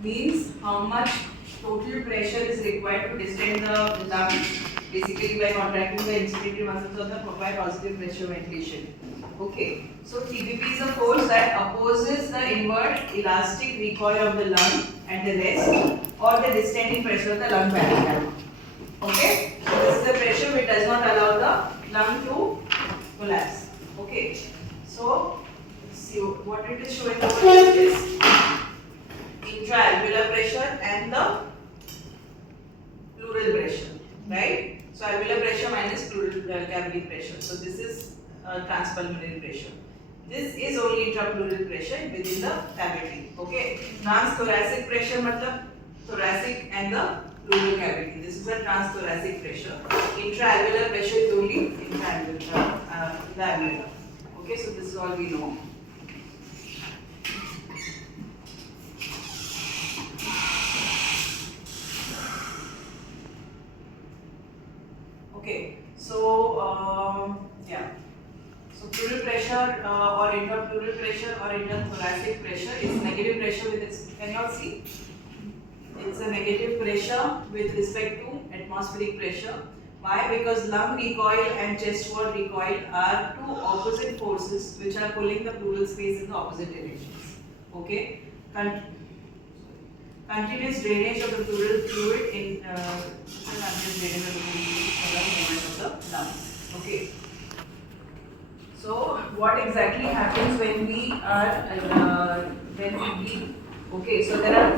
means how much total pressure is required to distend the lung, basically by contracting the inspiratory muscles of the by positive pressure ventilation. Okay, so TPP is a force that opposes the inward elastic recoil of the lung at the rest or the distending pressure of the lung barrier. Okay, so this is the pressure which does not allow the lung to collapse. Okay, so see what it is showing over here is intra-alveolar pressure and the pleural pressure, right? So alveolar pressure minus pleural cavity pressure. So this is transpulmonary pressure. This is only intrapleural pressure within the cavity. Okay. Transthoracic pressure matlab thoracic and the pleural cavity. This is the transthoracic pressure. Intra-alveolar pressure is only intra-alveolar. Okay. So this is all we know. Okay, so yeah, so pleural pressure or intrapleural pressure or intrathoracic pressure is negative pressure with its, can you all see? It's a negative pressure with respect to atmospheric pressure. Why? Because lung recoil and chest wall recoil are two opposite forces which are pulling the pleural space in the opposite directions. Okay. Continuous drainage of the pleural fluid in continuous drainage of the fluid for the movement of the lungs. Okay. So what exactly happens when we are okay? So there are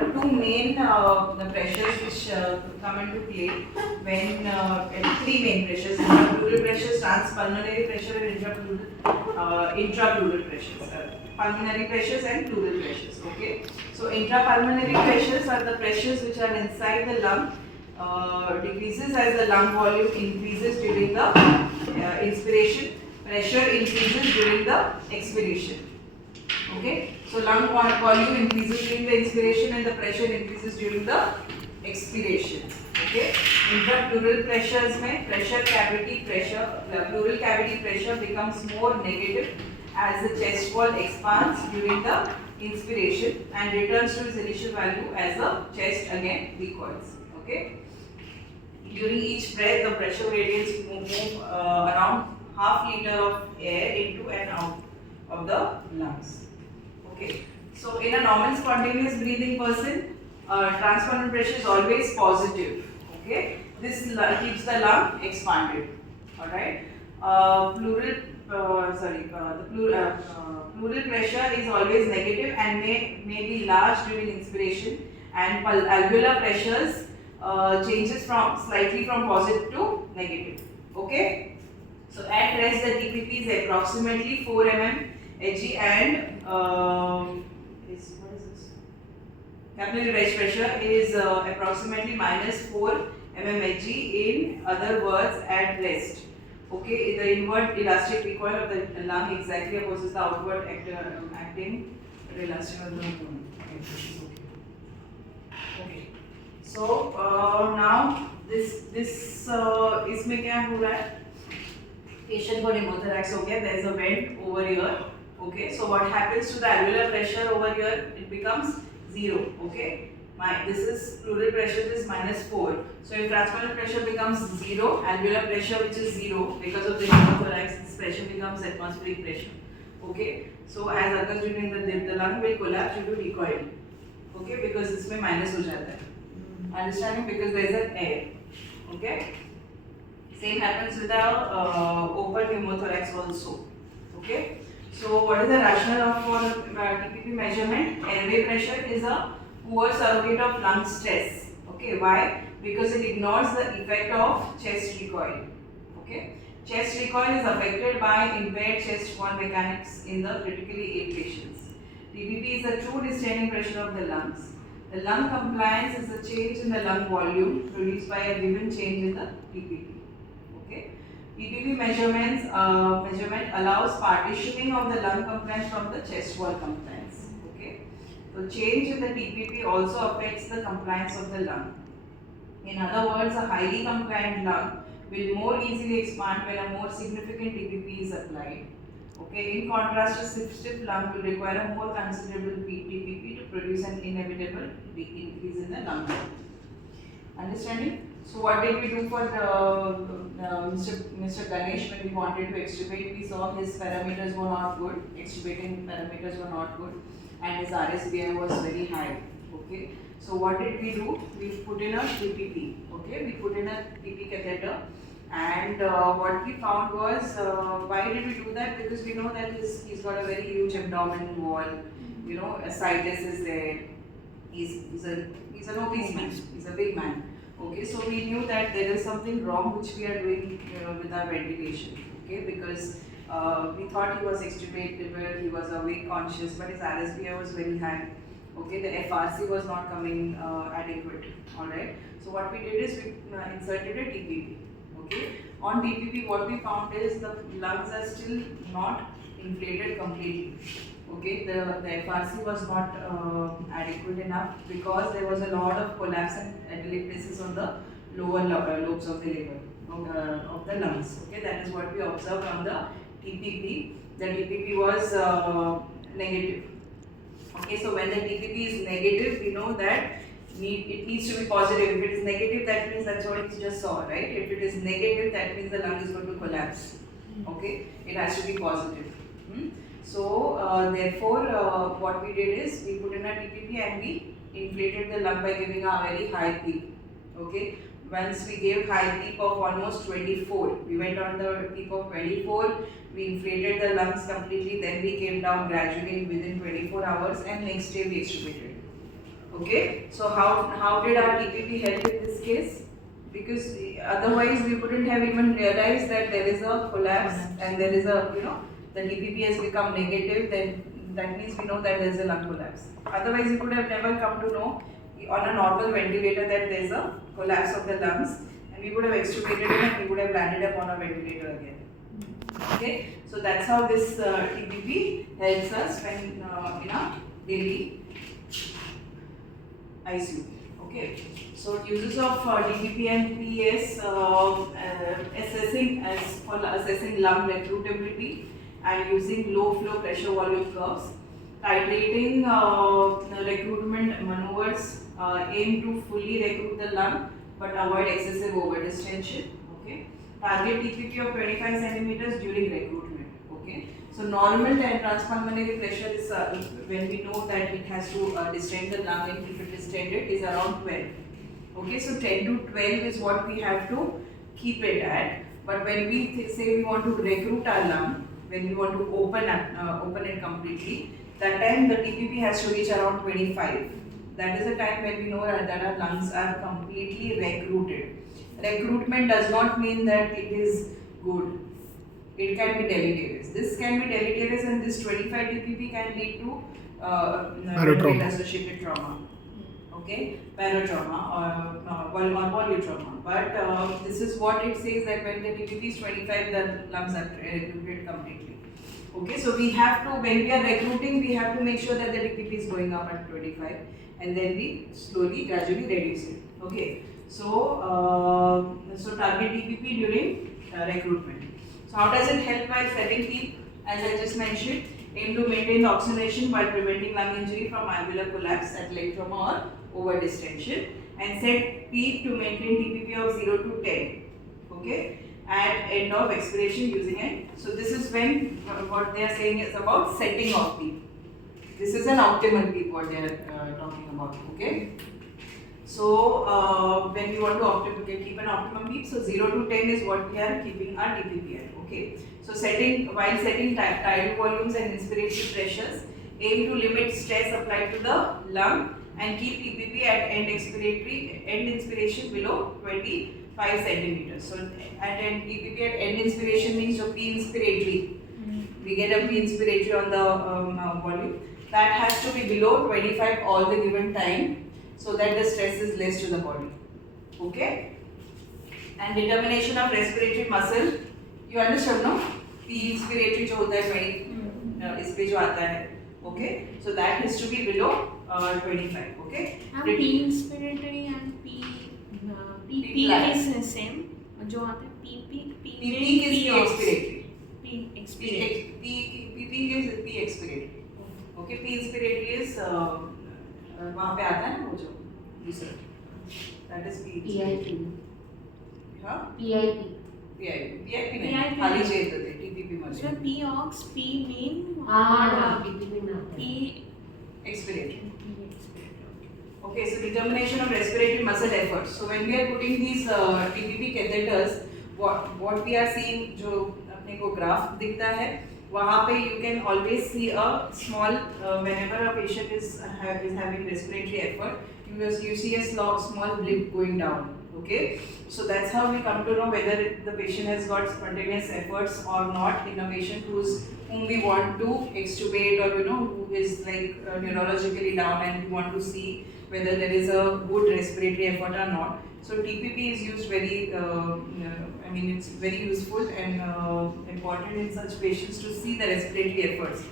two main the pressures which come into play when three main pressures: pleural pressures, transpulmonary pressure, and intrapleural pressures. Pulmonary pressures and pleural pressures. Okay. So intrapulmonary pressures are the pressures which are inside the lung. Decreases as the lung volume increases during the inspiration. Pressure increases during the expiration. Okay. So lung volume increases during the inspiration and the pressure increases during the expiration. Okay. Intrapleural pressures में pressure cavity pressure, the pleural cavity pressure becomes more negative as the chest wall expands during the inspiration and returns to its initial value as the chest again recoils. Okay. During each breath, the pressure gradients move around half liter of air into and out of the lungs. Okay. So in a normal spontaneous breathing person, transpulmonary pressure is always positive. Okay. This keeps the lung expanded. All right. The pleural pressure is always negative and may be large during inspiration, and alveolar pressures changes from slightly from positive to negative. Okay. So at rest the TPP is approximately 4 mm Hg and what is this? Capillary wedge pressure is approximately -4 mm Hg. In other words, at rest. Okay, the inward elastic recoil of the lung exactly opposes the outward acting elastic of the lung. Okay. So now this इसमें क्या हो रहा है? Patient को pneumothorax हो गया. There is a vent over here. Okay. So what happens to the alveolar pressure over here? It becomes 0. Okay. This is pleural pressure is -4. So if transpulmonary pressure becomes 0, alveolar pressure which is 0 because of the pneumothorax, this pressure becomes atmospheric pressure. Okay. So as occurs during the lung will collapse due to recoil. Okay, because इसमें minus हो जाता है. Understanding? Because there is an air. Okay. Same happens with the open pneumothorax also. Okay. So what is the rationale for TPP measurement? Airway pressure is a poor surrogate of lung stress. Okay, why? Because it ignores the effect of chest recoil. Okay, chest recoil is affected by impaired chest wall mechanics in the critically ill patients. TPP is the true distending pressure of the lungs. The lung compliance is the change in the lung volume produced by a given change in the TPP. Okay, TPP measurement allows partitioning of the lung compliance from the chest wall compliance. So change in the TPP also affects the compliance of the lung. In other words, a highly compliant lung will more easily expand when a more significant TPP is applied. Okay, in contrast, a stiff lung will require a more considerable TPP to produce an inevitable increase in the lung volume. Understanding? So what did we do for Mr. Ganesh when we wanted to extubate? We saw his parameters were not good, extubating parameters were not good, and his RSBI was very high. Okay. So what did we do? We put in a TPP. Okay, we put in a TP catheter, and what we found was, why did we do that? Because we know that he's got a very huge abdominal wall. You know, ascites is there. He's an obese man. He's a big man. Okay, so we knew that there is something wrong which we are doing with our ventilation. Okay, because we thought he was extubatable, he was awake conscious, but his RSBI was very high. Okay, the FRC was not coming adequate. Alright, so what we did is we inserted a TPP. Okay, on TPP what we found is the lungs are still not inflated completely. Okay, the FRC was not adequate enough because there was a lot of collapse and atelectasis on the lower lobes of the liver, of the lungs. Okay, that is what we observed on the TPP. The TPP was negative. Okay, so when the TPP is negative, we know that it needs to be positive. If it is negative, that means that's what we just saw, right? If it is negative, that means the lung is going to collapse. Okay, it has to be positive. So therefore, what we did is we put in a TPP and we inflated the lung by giving a very high peak. Okay, once we gave high peak of almost 24, we went on the peak of 24. We inflated the lungs completely. Then we came down gradually within 24 hours, and next day we extubated. Okay, so how did our TPP help in this case? Because otherwise we wouldn't have even realized that there is a collapse and there is a, the TPP has become negative, then that means we know that there is a lung collapse. Otherwise we could have never come to know on a normal ventilator that there is a collapse of the lungs, and we would have extubated it and we would have landed up on a ventilator again. Okay, so that's how this TPP helps us when in a daily ICU. Okay, so uses of DPP and PS assessing lung recruitability and using low flow pressure volume curves, titrating recruitment maneuvers aim to fully recruit the lung but avoid excessive overdistension. Okay, target TPP of 25 centimeters during recruitment. Okay, so normal transpulmonary pressure is when we know that it has to distend the lung, and if it is distended is around 12. Okay, so 10 to 12 is what we have to keep it at. But when we say we want to recruit our lung, when we want to open it completely, that time the TPP has to reach around 25. That is the time when we know that our lungs are completely recruited. Recruitment does not mean that it is good. It can be deleterious. This can be deleterious, and this 25 TPP can lead to associated trauma. Okay, paratrauma or polytrauma. But this is what it says, that when the TPP is 25, the lungs are recruited completely. Okay, so we have to, when we are recruiting, we have to make sure that the TPP is going up at 25, and then we slowly, gradually reduce it. Okay, so target TPP during recruitment. So how does it help while setting PEEP? As I just mentioned, aim to maintain the oxygenation while preventing lung injury from alveolar collapse, atelectasis trauma or overdistension, and set PEEP to maintain TPP of 0 to 10. Okay, at end of expiration using it. So this is when what they are saying is about setting of PEEP. This is an optimal PEEP what they are talking about. Okay. So when we want to keep an optimum PEEP, so 0 to 10 is what we are keeping our TPP at. Okay. So while setting tidal volumes and inspiratory pressures, aim to limit stress applied to the lung and keep TPP at end inspiration below 25 centimeters. So at end TPP at end inspiration means your P inspiratory. We get a P inspiratory on the volume. That has to be below 25 all the given time, so that the stress is less to the body. Okay? And determination of respiratory muscle, you understand, no? P inspiratory जो होता है 20 इस पे जो आता है, okay? So that has to be below 25, okay? P inspiratory and P is the same. जो आता है P is P expiratory. P expiratory. PP is P expiratory. Okay, P inspiratory is वहाँ पे आता है ना वो जो दूसरा, that is P. PIP. हाँ? PIP. PIP नहीं, खाली चाहिए तो थे TPP में. So P ox, P main, हाँ, TPP में आता है. P expiratory. expiratory. Okay, so determination of respiratory muscle effort. So when we are putting these TPP catheters, what we are seeing जो अपने को graph दिखता है, वहाँ पे you can always see a small whenever a patient is having respiratory effort, you see a small blip going down. Okay, so that's how we come to know whether the patient has got spontaneous efforts or not in a patient whom we want to extubate, or who is like neurologically down, and we want to see whether there is a good respiratory effort or not. So TPP is used very, it's very useful and important in such patients to see the respiratory efforts.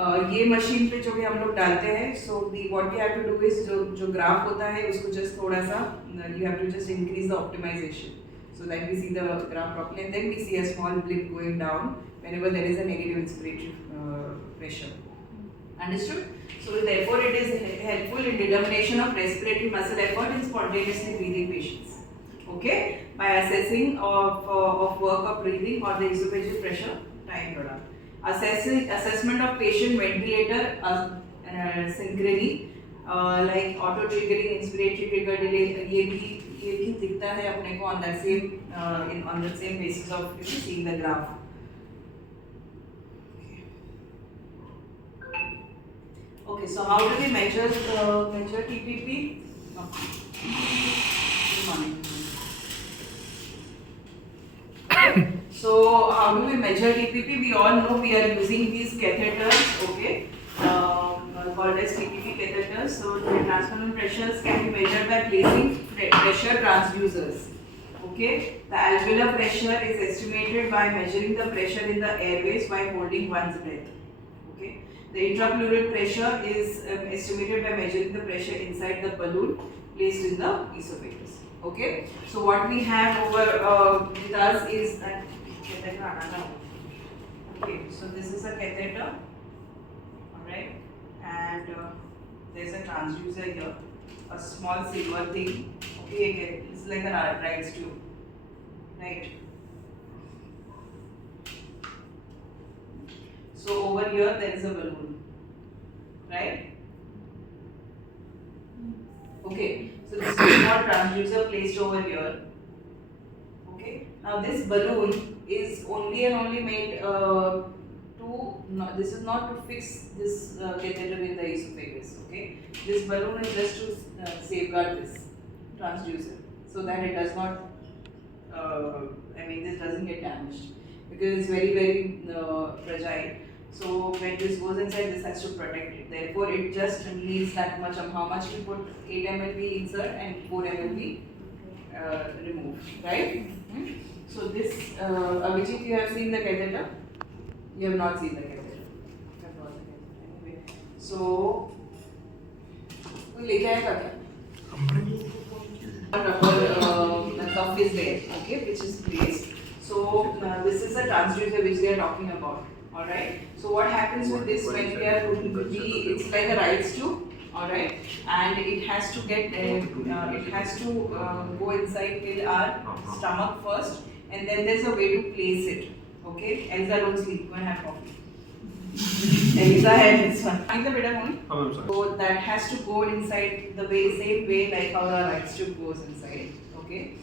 ये machine पे जो भी हम लोग डालते हैं, so what we have to do is जो graph होता है उसको just थोड़ा सा you have to just increase the optimization so that we see the graph properly, and then we see a small blip going down whenever there is a negative inspiratory pressure. Understood? So therefore it is helpful in determination of respiratory muscle effort in spontaneously breathing patients. Okay, by assessing of work of breathing or the esophageal pressure time product. Assessment of patient ventilator synchrony, like auto triggering inspiratory trigger delay, ये भी दिखता है अपने को on the same basis of seeing the graph. Okay, so how do we measure TPP? So how do we measure TPP? We all know we are using these catheters, okay, called as TPP catheters. So the transference pressures can be measured by placing pressure transducers. Okay, the alveolar pressure is estimated by measuring the pressure in the airways while holding one's breath. Okay, the intrapleural pressure is estimated by measuring the pressure inside the balloon placed in the esophagus. Okay, so what we have over with us is that catheter. Okay, so this is a catheter, alright, and there's a transducer here, a small silver thing. Okay, it's like an arthritis tube, right? So over here there is a balloon, right? Okay, so this is a small transducer placed over here. Okay, now this balloon is only and only made this is not to fix this catheter in the esophagus. Okay, this balloon is just to safeguard this transducer so that it does not, this doesn't get damaged, because it's very, very fragile. So when this goes inside, this has to protect it. Therefore, it just needs that much of how much we put 8 ml insert and 4 ml remove, right? So this, Abhijit, you have seen the catheter? You have not seen the catheter. Anyway, so कोई लेके आएगा क्या? Rubber cuff is there, okay, which is placed. So this is a transducer which they are talking about. Alright. So what happens with this when we are it's like a rice tube, alright, and it has to get go inside till our stomach first, and then there's a way to place it. Okay. Elsa, don't sleep. Go and have coffee. Elsa had this one. Find the better one. So that has to go inside the same way like how the rice tube goes inside. Okay.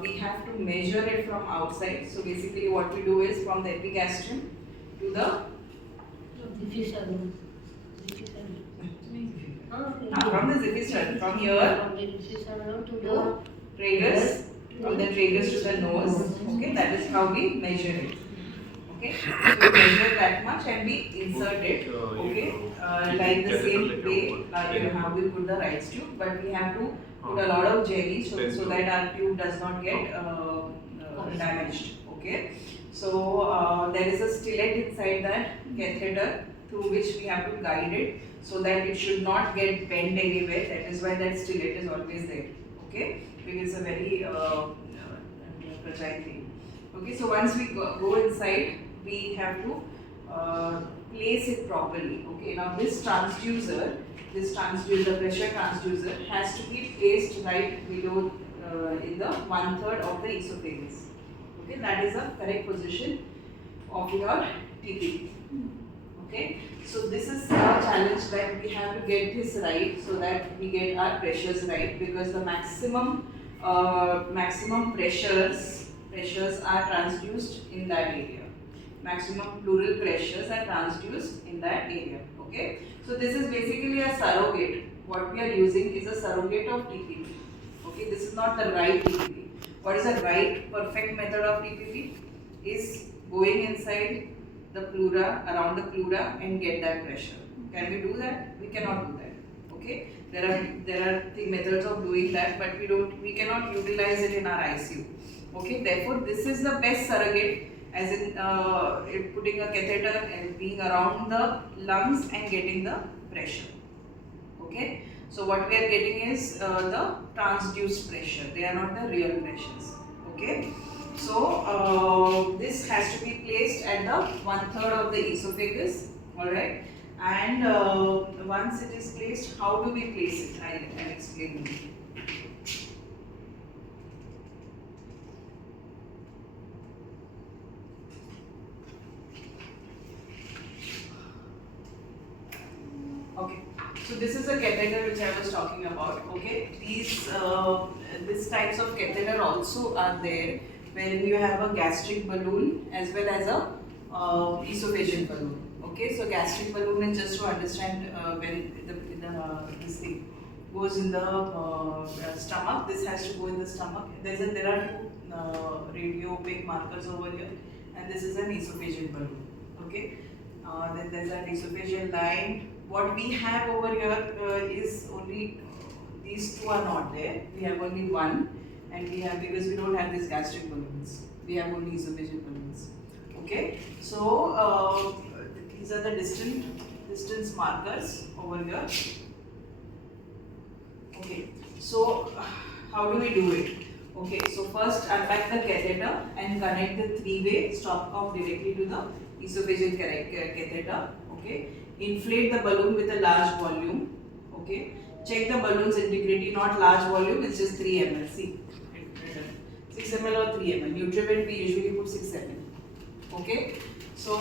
We have to measure it from outside. So basically, what we do is from the epigastrium to the from the ziphysternum, from here to tragus, from the tragus to the nose. Okay, that is how we measure it. Okay, so we measure that much and we insert it. Okay, like the same way how we put the rice tube, but we have to put a lot of jelly so that our tube does not get damaged. Okay, so there is a stilette inside that catheter through which we have to guide it so that it should not get bent anywhere. That is why that stilette is always there. Okay, because it's a very fragile thing. Okay, so once we go inside, we have to place it properly. Okay, now this transducer, pressure transducer, has to be placed right below in the 1/3 of the esophagus. Okay, that is the correct position of your TPP. Okay, so this is a challenge that we have to get this right so that we get our pressures right, because the maximum pressures are transduced in that area. Maximum pleural pressures are transduced in that area. Okay, so this is basically a surrogate. What we are using is a surrogate of TPP. Okay, this is not the right TPP. What is the right perfect method of TPP? Is going inside the pleura, around the pleura, and get that pressure. Can we do that? We cannot do that. Okay, there are the methods of doing that, but we cannot utilize it in our ICU. Okay, therefore this is the best surrogate, as in putting a catheter and being around the lungs and getting the pressure. Okay, so what we are getting is the transduced pressure. They are not the real pressures. Okay, so this has to be placed at the 1/3 of the esophagus. All right, and once it is placed, how do we place it? I'll explain you. Okay, so this is a catheter which I was talking about. Okay, these types of catheter also are there when you have a gastric balloon as well as a esophageal balloon. Okay, so gastric balloon is just to understand when this thing goes in the stomach. This has to go in the stomach. There are two radiopaque markers over here, and this is an esophageal balloon. Okay, then there's an esophageal line. What we have over here is only these two are not there. We have only one, and we have, because we don't have these gastric balloons, we have only esophageal balloons. Okay, so these are the distance markers over here. Okay, so how do we do it? Okay, so first unpack the catheter and connect the three-way stopcock directly to the esophageal catheter. Okay, inflate the balloon with a large volume. Okay, check the balloon's integrity, not large volume, it's just 3 ml. See, 6 ml or 3 ml. Nutriment we usually put 6 ml. Okay, so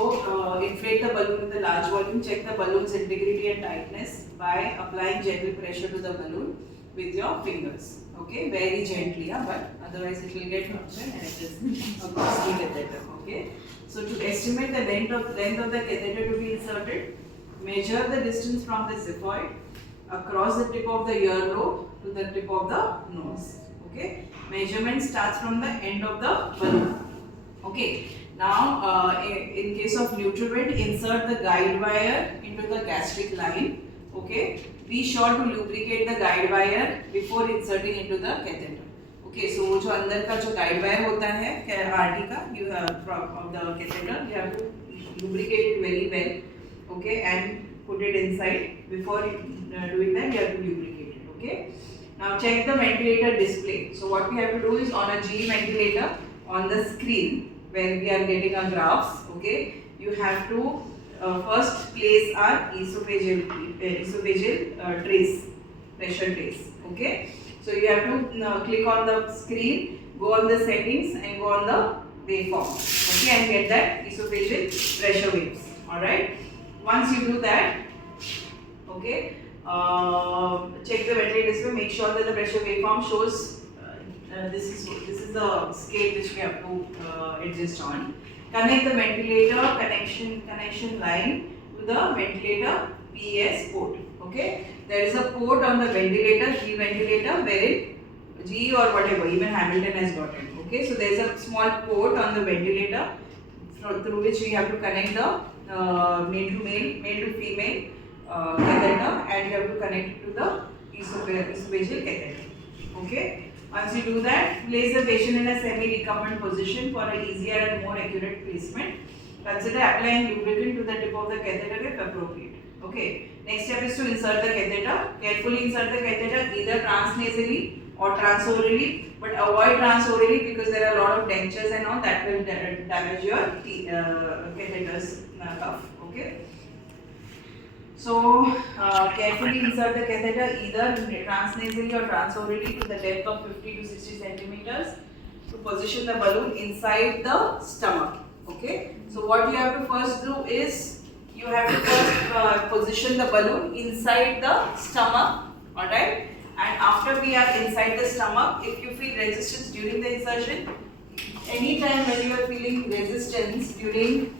inflate the balloon with a large volume, check the balloon's integrity and tightness by applying gentle pressure to the balloon with your fingers. Okay, very gently, but otherwise it will get ruptured and it is a costly catheter. Okay, so to estimate the length of the catheter to be inserted, measure the distance from the xiphoid across the tip of the earlobe to the tip of the nose. Okay, measurement starts from the end of the balloon. Okay, now in case of nutriment, insert the guide wire into the gastric line. Okay, be sure to lubricate the guide wire before inserting into the catheter. Okay, so वो जो अंदर का जो guide wire होता है RT का, you have from the catheter, you have to lubricate it very well. Okay, and put it inside. Before doing that, you have to lubricate it. Okay. Now check the ventilator display. So what we have to do is, on a GE ventilator on the screen when we are getting our graphs, okay, you have to first place our esophageal trace, pressure trace. Okay, so you have to click on the screen, go on the settings, and go on the waveform. Okay, and get that esophageal pressure waves. All right. Once you do that, okay, check the ventilator display. Make sure that the pressure waveform shows. This is the scale which we have to adjust on. Connect the ventilator connection line to the ventilator PS port. Okay, there is a port on the ventilator, G ventilator, wherein G or whatever, even Hamilton has got it. Okay, so there is a small port on the ventilator through which we have to connect the male to female catheter, and you have to connect it to the esophageal catheter. Okay. Once you do that, place the patient in a semi-recumbent position for an easier and more accurate placement. Consider applying lubricant to the tip of the catheter if appropriate. Okay. Next step is to insert the catheter. Carefully insert the catheter either transnasally or transorally, but avoid transorally because there are a lot of dentures and all that will damage your catheter's cuff. Okay. So carefully insert the catheter either transnasally or transorally to the depth of 50 to 60 centimeters to position the balloon inside the stomach. Okay. So what you have to first do is you have to first position the balloon inside the stomach. Alright. And after we are inside the stomach, if you feel resistance during the insertion, anytime when you are feeling resistance during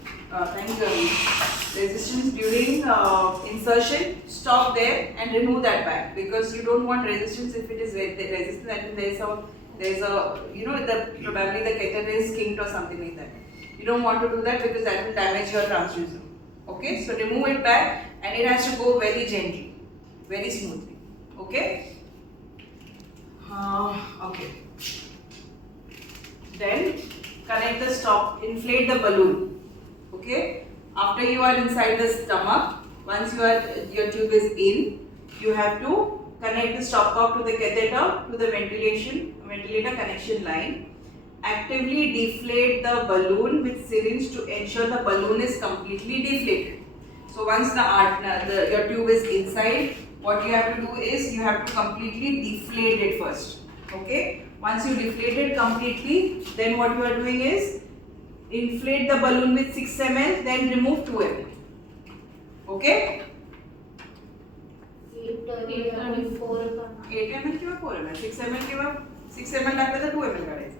insertion, stop there and remove that bag because you don't want resistance. If it is resistance, then there's a probably the catheter is kinked or something like that. You don't want to do that because that will damage your transducer. Okay, so remove it back and it has to go very gently, very smoothly. Okay. Okay. Then connect the stop, inflate the balloon. Okay. After you are inside the stomach, once your tube is in, you have to connect the stopcock to the catheter to the ventilator connection line. Actively deflate the balloon with syringe to ensure the balloon is completely deflated. So once your tube is inside, what you have to do is you have to completely deflate it first. Okay. Once you deflate it completely, then what you are doing is inflate the balloon with 6 ml, then remove 2 ml. Okay. 8 ml 4 ml किंवा 4 ml, 6 ml किंवा 6 ml टाकलं तर 2 ml काढायचं.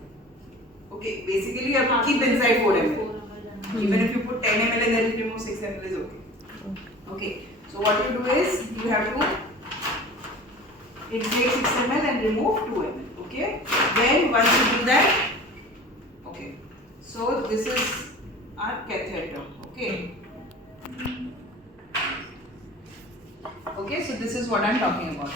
Okay, basically you have to keep inside 4 ml. Even if you put 10 ml and then you remove 6 ml is okay. Okay, so what you do is you have to inflate 6 ml and remove 2 ml. Okay, then once you do that, okay, so this is our catheter. Okay. Okay, so this is what I am talking about.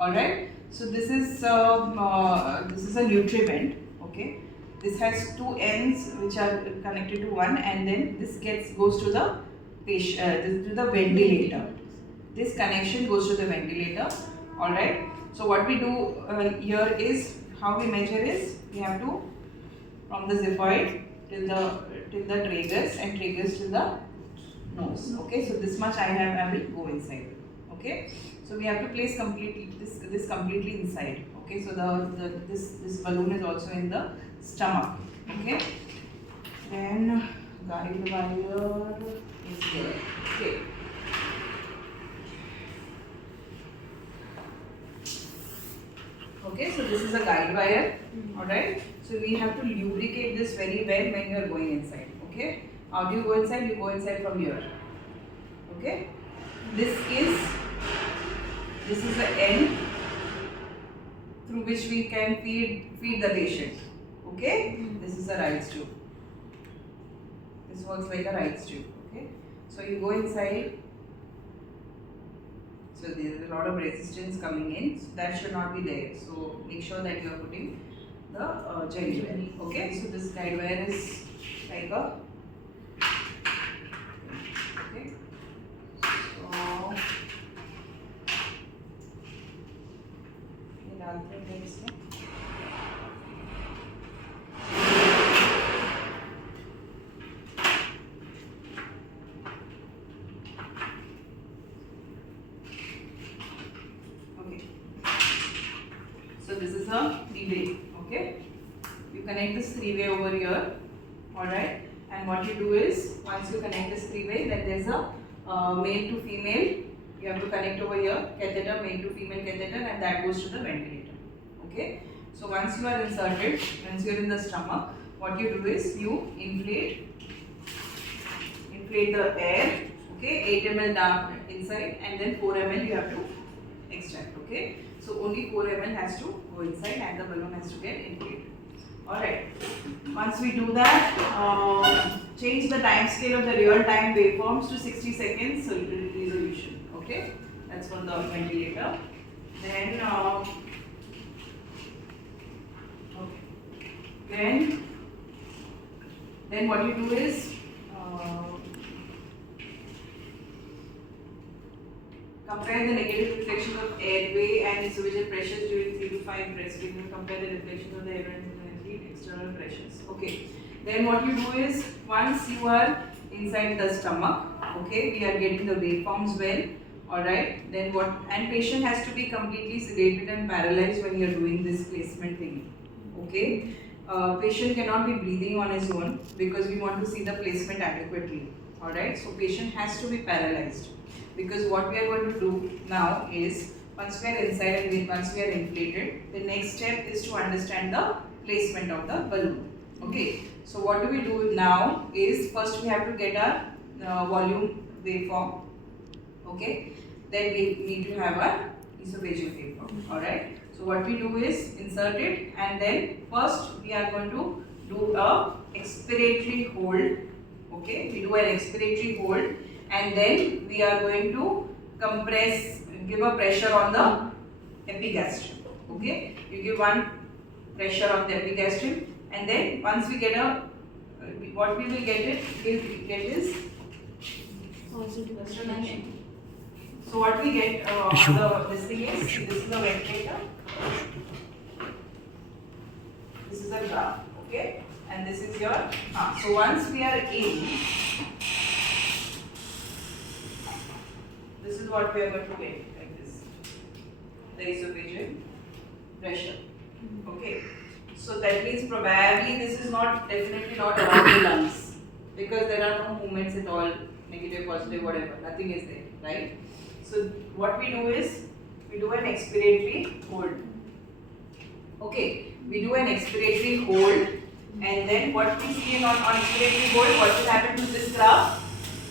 Alright, so this is a nutriment. Okay, this has two ends which are connected to one, and then this goes to the patient, to the ventilator. This connection goes to the ventilator. Alright, so what we do here is, how we measure is, we have to from the xiphoid till the tragus and tragus till the nose. Okay, so this much I will go inside. Okay, so we have to place this completely inside. Okay, so this balloon is also in the stomach. Okay, then guide wire is here. Okay. Okay, so this is a guide wire. Alright, so we have to lubricate this very well when you are going inside. Okay, how do you go inside? You go inside from here. Okay, this is the end through which we can feed the patient. Okay, this is a Wright's tube. This works like a Wright's tube. Okay, so you go inside. So there is a lot of resistance coming in, so that should not be there. So make sure that you are putting the jelly wire. Okay, so this guide wire is like a, okay, so ये डालते हैं इसमें. So this is a 3-way. Okay, you connect this 3-way over here. Alright, and what you do is, once you connect this 3-way, then there's a male to female. You have to connect over here, catheter, male to female catheter, and that goes to the ventilator. Okay, so once you are inserted, once you are in the stomach, what you do is you inflate the air. Okay, 8 ml down inside, and then 4 ml you have to extract. Okay, so only 4 ml has to go inside and the balloon has to get inflated. Alright, once we do that, change the time scale of the real time waveforms to 60 seconds resolution. Okay, that's for the ventilator. Then, then what you do is, Compare the negative reflections of airway and esophageal pressures during 3 to 5 breastfeeding. Compare the reflections of the airway and external pressures. Okay. Then what you do is, once you are inside the stomach, okay, we are getting the waveforms well. Alright. Then what? And patient has to be completely sedated and paralyzed when you are doing this placement thing. Okay. Patient cannot be breathing on his own because we want to see the placement adequately. Alright. So patient has to be paralyzed. Because what we are going to do now is, once we are inside and once we are inflated, the next step is to understand the placement of the balloon. Okay, so what do we do now is, first we have to get our volume waveform. Okay, then we need to have our esophageal waveform. Alright, so what we do is insert it, and then first we are going to do a expiratory hold. Okay, we do an expiratory hold. And then we are going to compress, give a pressure on the epigastrium. Okay, you give one pressure on the epigastrium, and then once we get a, what we will get is Positive nothing. So what we get on this thing is, this is the ventilator, this is a graph. Okay, and this is your. So once we are in. This is what we are going to get, like this, the esophageal pressure. Okay, so that means probably this is not, definitely not around the lungs, because there are no movements at all, negative, positive, whatever, nothing is there, right? So what we do is, we do an expiratory hold. Okay, we do an expiratory hold, and then what we see on expiratory hold, what will happen to this graph?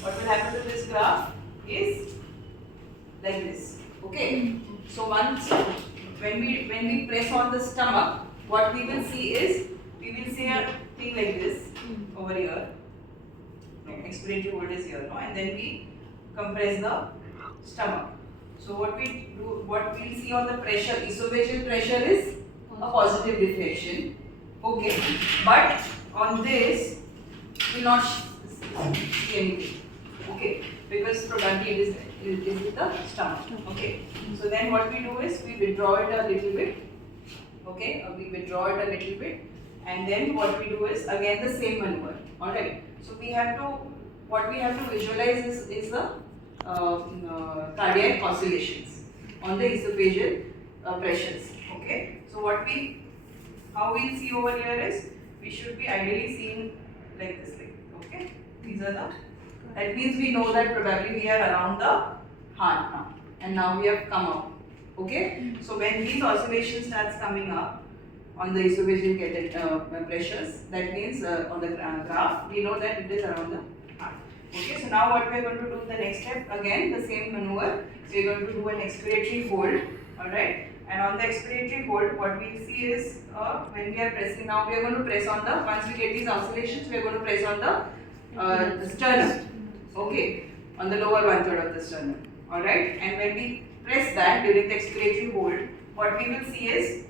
What will happen to this graph is like this. Okay, so once when we press on the stomach, what we will see is, we will see a thing like this over here. No, expiratory hold is here, no, and then we compress the stomach. So what we do, what we will see on the pressure, esophageal pressure is a positive deflection. Okay, but on this we will not see anything. Okay, because probably it is with the stomach. Okay, so then what we do is, we withdraw it a little bit. Okay, we withdraw it a little bit, and then what we do is again the same maneuver. Alright, so we have to, what we have to visualize is the cardiac oscillations on the esophageal pressures. Okay, so how we see over here is, we should be ideally seeing like this. Okay, these are the. That means we know that probably we are around the heart now, and now we have come up. Okay, so when these oscillations starts coming up on the esophageal pressures, that means on the graph we know that it is around the heart. Okay, so now what we are going to do, the next step, again the same maneuver. We are going to do an expiratory hold. Alright, and on the expiratory hold, what we see is, when we are pressing, now we are going to press on the, once we get these oscillations, we are going to press on the sternum. Okay, on the lower 1/3 of the sternum. Alright, and when we press that during the expiratory hold, what we will see is,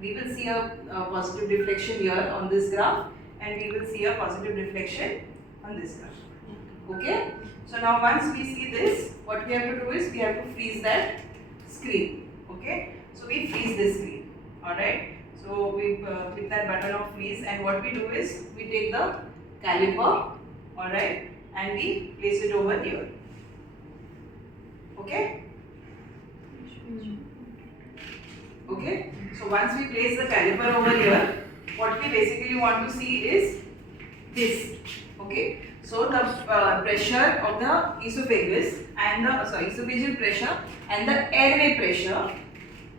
we will see a positive deflection here on this graph, and we will see a positive deflection on this graph. Okay, so now once we see this, what we have to do is, we have to freeze that screen. Okay, so we freeze this screen. Alright, so we click that button of freeze, and what we do is, we take the caliper. Alright, and we place it over here. Okay? Okay, so once we place the caliper over here, what we basically want to see is this. Okay, so the pressure of the esophagus and the esophageal pressure and the airway pressure,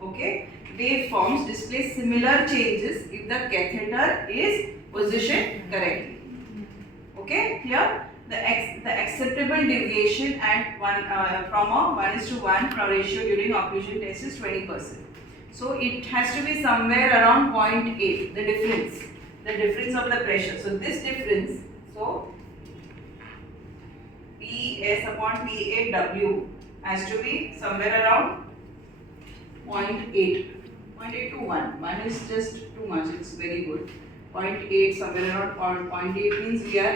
okay, waveforms display similar changes if the catheter is positioned correctly. Okay, here the acceptable deviation at from a 1:1 ratio during occlusion test is 20%. So it has to be somewhere around 0.8, the difference of the pressure. So this difference, so PS upon PAW has to be somewhere around 0.8. 0.8 to 1. 1 is just too much, it's very good. 0.8, somewhere around 0.8 means we are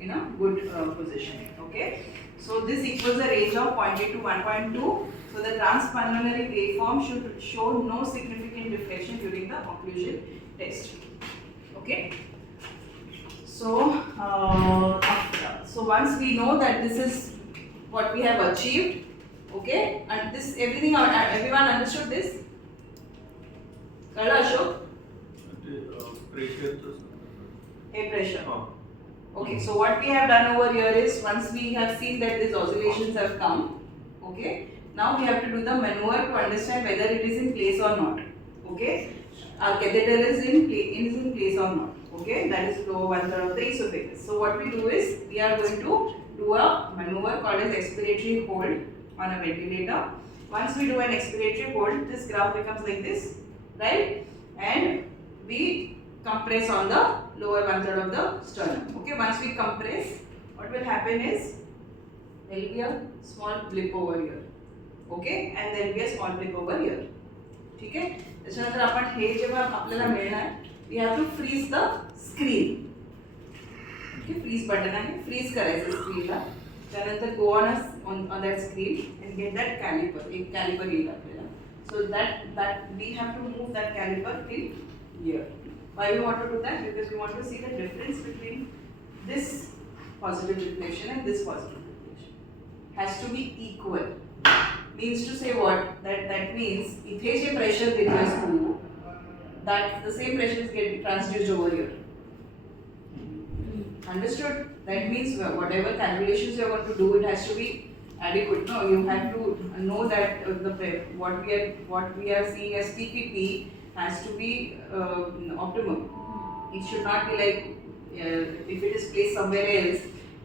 in a good position. Okay. So this equals the range of 0.8 to 1.2. So the transpulmonary waveform should show no significant deflection during the occlusion test. Okay. So, so once we know that this is what we have achieved, okay, and this everything, everyone understood this? Kala Ashok? Air pressure. Okay, so what we have done over here is, once we have seen that these oscillations have come, okay, now we have to do the maneuver to understand whether it is in place or not. Okay, our catheter is in place or not. Okay, that is lower one third of the esophagus. So what we do is, we are going to do a maneuver called as expiratory hold on a ventilator. Once we do an expiratory hold, this graph becomes like this, right? And we compress on the lower one third of the sternum. Okay, once we compress, what will happen is, there will be a small blip over here. Okay, and there will be a small blip over here. Okay, त्याच्यानंतर आपण हे जेव्हा आपल्याला मिळणार, we have to freeze the screen. Okay, freeze button आहे, freeze करायचं screenला. त्यानंतर go on that screen and get that caliper. एक caliper येईल आपल्याला. So that we have to move that caliper till here. Why we want to do that? Because we want to see the difference between this positive deflection and this positive deflection. Has to be equal. Means to say what? That means इथे जे pressure देतोय तू, that the same pressure is getting transduced over here. Understood? That means whatever calculations you are going to do, it has to be adequate. No, you have to know that what we are seeing as TPP has to be optimum. It should not be like if it is placed somewhere else.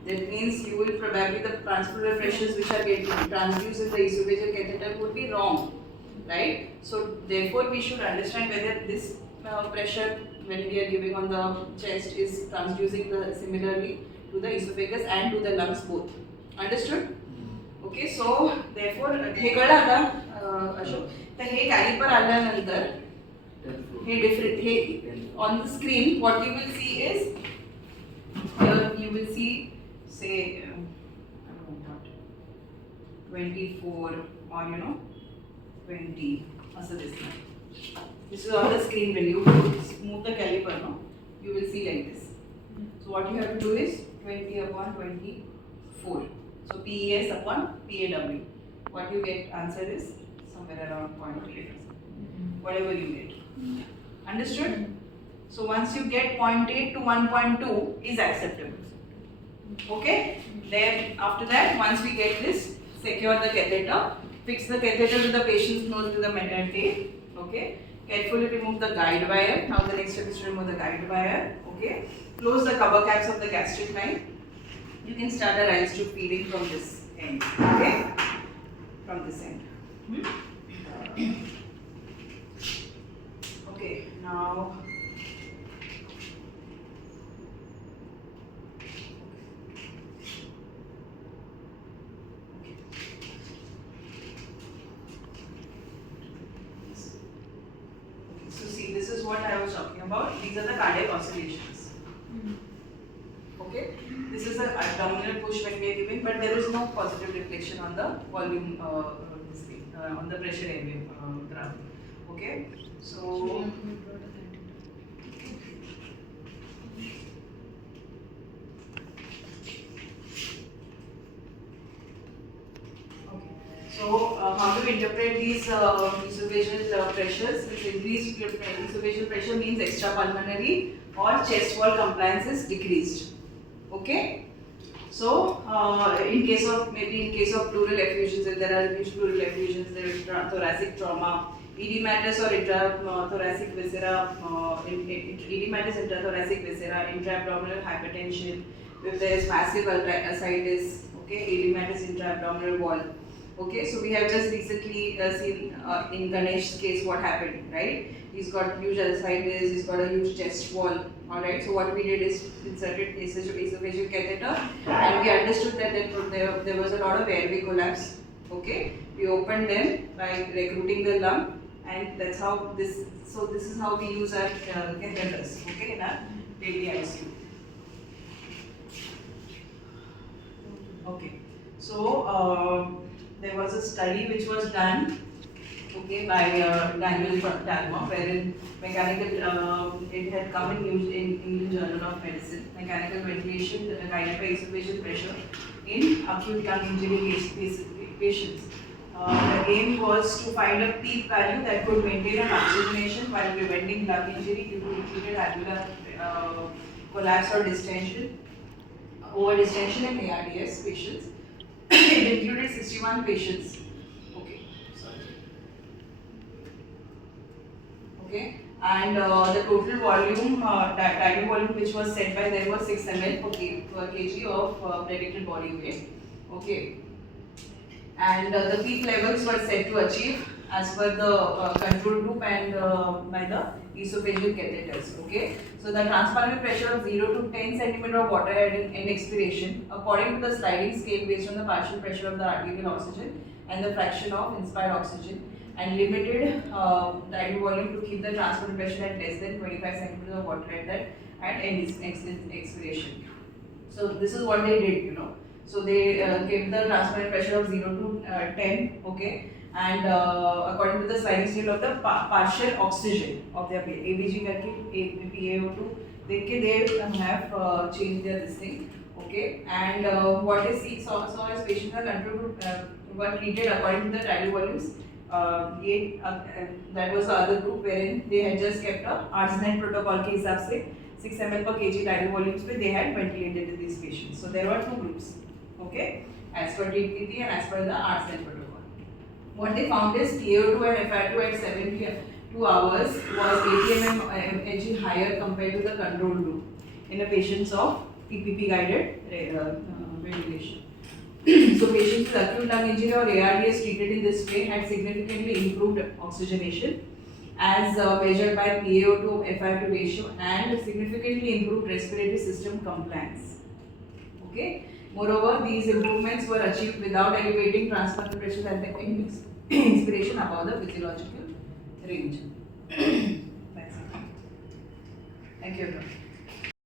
That means you will probably, the transpleural pressures which are getting transduced in the esophageal catheter would be wrong, right? So therefore we should understand whether this pressure when we are giving on the chest is transducing similarly to the esophagus and to the lungs both. Understood? Okay, so therefore हे कळलं आता अशोक, तर हे caliper आल्यानंतर हे different, hey on the screen what you will see is, here you will see, say I don't know what, 24 or 20 असं दिसणार. This is on the screen. When you move the caliper, no, you will see like this. So what you have to do is 20 upon 24. So PES upon PAW. What you get answer is somewhere around 0.8. Whatever you get. Understood? So once you get 0.8 to 1.2 is acceptable. Okay? Then after that, once we get this, secure the catheter, fix the catheter to the patient's nose with the metal tape. Okay? Carefully remove the guide wire. Now the next step is to remove the guide wire. Okay? Close the cover caps of the gastric line. You can start the rise tube feeding from this end. Okay? From this end. Okay, now so see, this is what I was talking about. These are the cardiac oscillations. Okay, this is an abdominal push when we are giving, but there is no positive deflection on the volume, on the pressure area graph. Okay, so how to interpret these esophageal pressures? This increased esophageal pressure means extrapulmonary or chest wall compliance is decreased. Okay. So in case of pleural effusions, if there are huge pleural effusions, there is thoracic trauma, edematous or intrathoracic viscera, edematous intrathoracic viscera, intra-abdominal hypertension, if there is massive ascites, okay, edematous intra-abdominal wall. Okay, so we have just recently seen in Ganesh's case what happened, right? He's got huge ascites, he's got a huge chest wall. Alright, so what we did is inserted esophageal catheter, and we understood that there was a lot of airway collapse. Okay, we opened them by recruiting the lung, and that's how this. So this is how we use our catheters. Okay, in our daily ICU. Okay. So there was a study which was done, okay, by Daniel Talma, wherein it had come in use in Indian Journal of Medicine, mechanical ventilation guided by extubation pressure in acute lung injury patients. The aim was to find a peak value that could maintain an oxygenation while preventing lung injury due to repeated alveolar collapse or distension, over distension in ARDS patients. It included 61 patients. Okay, sorry. Okay, and the total volume, tidal volume which was set by them was 6 ml per kg of predicted body weight. Okay, and the peak levels were set to achieve as per the control group and by the esophageal catheters. Okay, so the transparent pressure of 0 to 10 centimeter of water in expiration according to the sliding scale based on the partial pressure of the arterial oxygen and the fraction of inspired oxygen, and limited tidal volume to keep the transparent pressure at less than 25 centimeters of water at end expiration. So this is what they did, you know. So they kept the transparent pressure of 0 to 10, okay, and according to the sliding scale of the partial oxygen of their ABG करके PaO2, they have changed their this thing, okay, and what is seen saw as patients are control group were treated according to the tidal volumes. That was the other group wherein they had just kept a arsenal protocol के हिसाब से 6 ml per kg tidal volumes पे they had ventilated these patients. So there were two groups, okay, as per TPP and as per the arsenal protocol. What they found is PaO2 and FiO2 at 72 hours was 80 mmHg higher compared to the control group in the patients of TPP guided ventilation. So patients with acute lung injury or ARDS treated in this way had significantly improved oxygenation as measured by PaO2 FiO2 ratio and significantly improved respiratory system compliance. Okay. Moreover, these improvements were achieved without elevating transparent pressure at the end expiration above the physiological range. That's it. Thank you.